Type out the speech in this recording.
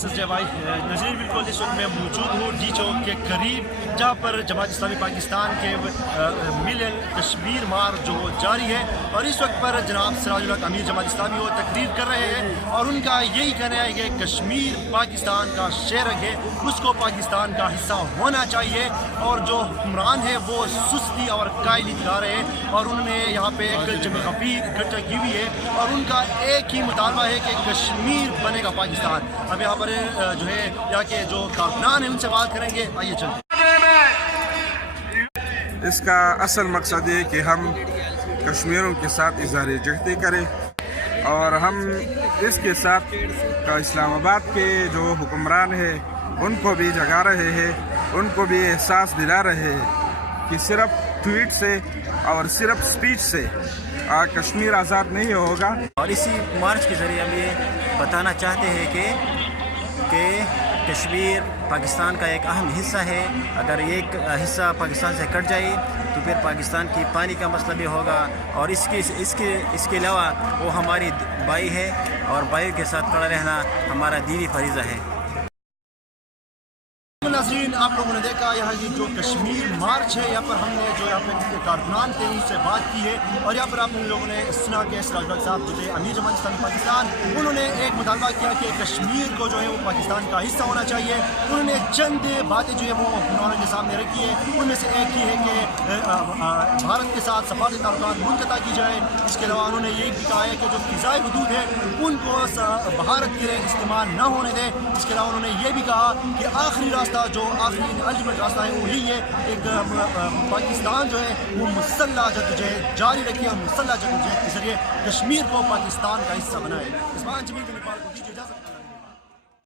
भाई नज़ीर बिल्कुल इस वक्त मैं मौजूद हूँ डी चौक के करीब, जहाँ पर जमात इस्लामी पाकिस्तान के मिलन कश्मीर मार्च जो जारी है, और इस वक्त पर जनाब सिराजुल हक अमीर जमात इस्लामी वो तकरीर कर रहे हैं और उनका यही कहना है कि कश्मीर पाकिस्तान का शेरक है, उसको पाकिस्तान का हिस्सा होना चाहिए, और जो हुक्मरान है वो सुस्ती और कायली दिखा रहे हैं, और उन्होंने यहाँ पे एक जमा खफी इकट्ठा की हुई है और उनका एक ही मुतालबा है कि कश्मीर बनेगा पाकिस्तान। अब यहाँ पर जो है यहाँ के जो कारकुनान हैं उनसे बात करेंगे, आइए चलते। इसका असल मकसद है कि हम कश्मीरियों के साथ इज़हार यकजहती करें, और हम इसके साथ इस्लामाबाद के जो हुक्मरान हैं उनको भी जगा रहे हैं, उनको भी एहसास दिला रहे हैं कि सिर्फ ट्वीट से और सिर्फ स्पीच से कश्मीर आज़ाद नहीं होगा। और इसी मार्च के ज़रिए हम ये बताना चाहते हैं कि कश्मीर पाकिस्तान का एक अहम हिस्सा है। अगर एक हिस्सा पाकिस्तान से कट जाए तो फिर पाकिस्तान की पानी का मसला भी होगा, और इसके अलावा वो हमारी भाई है, और भाई के साथ खड़ा रहना हमारा दीनी फरीज़ा है। नाज़रीन, आप लोगों ने देखा यहाँ की जो कश्मीर मार्च है, यहाँ पर हमने जो यहाँ पे कारकुनान थे उनसे बात की है, और यहाँ पर आप लोगों ने सुना कि सिराजुल हक साहब जो थे अमीर जमात इस्लामी पाकिस्तान, उन्होंने एक मुतालबा किया कि कश्मीर को जो है वो पाकिस्तान का हिस्सा होना चाहिए। उन्होंने चंद बातें जो है वो हुक्मरानों के सामने रखी है, उनमें से एक ही है कि भारत के साथ सफारती ताल्लुकात मुनक़ता की जाए। इसके अलावा उन्होंने ये भी कहा है कि जो फ़िज़ाई हदूद है उनको भारत के लिए इस्तेमाल न होने दें। इसके अलावा उन्होंने ये भी कहा कि आखिरी रास्ता जो आखिरी अल्टीमेट रास्ता है वो यही है, एक पाकिस्तान जो है वो मुसल्लह जद्दोजहद जारी रखे और मुसल्लह जद्दोजहद के जरिए कश्मीर को पाकिस्तान का हिस्सा बनाए। इस बार जमीन को नेपाल को दीजिए इजाज़त।